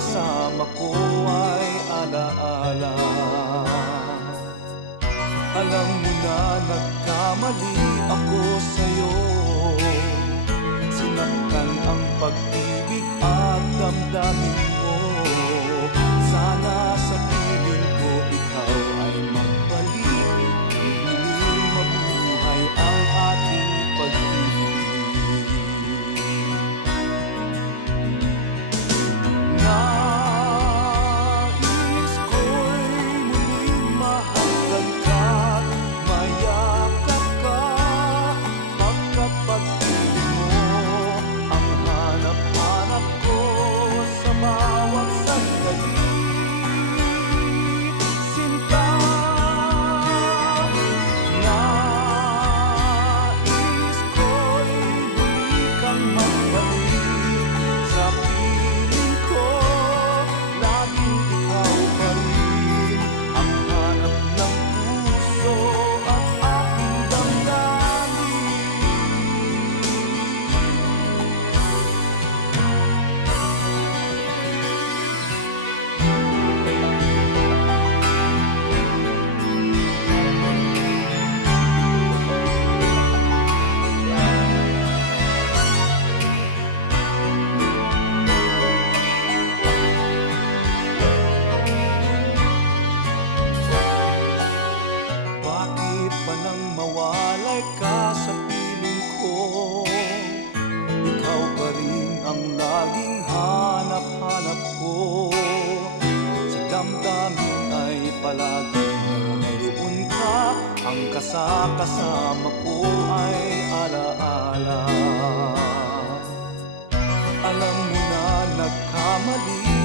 kasama ko ay alaala. Alam mo na nagkamali ako sa'yo, sinaktan ang pag-ibig at damdamin mo. Sana sa piling ko ikaw ay magbalik, piling mabuhay ang ating pag-ibig. Nais ko'y muling mahalal ka, mayakap ka, pagkat pag-ibig mo ang hanap-hanap ko sa bawat sandali. Sinta, nais ko'y muli kang magbalik sa piling ko. Laging ikaw pa rin ang hanap ng puso at aking damdamin. Bakit ba nang mawalay ka sa piling ko? Ikaw pa rin ang laging hanap-hanap ko. Sa damdamin ay palaging mayroon ka, ang kasama ko ay alaala. Alam mo na nagkamali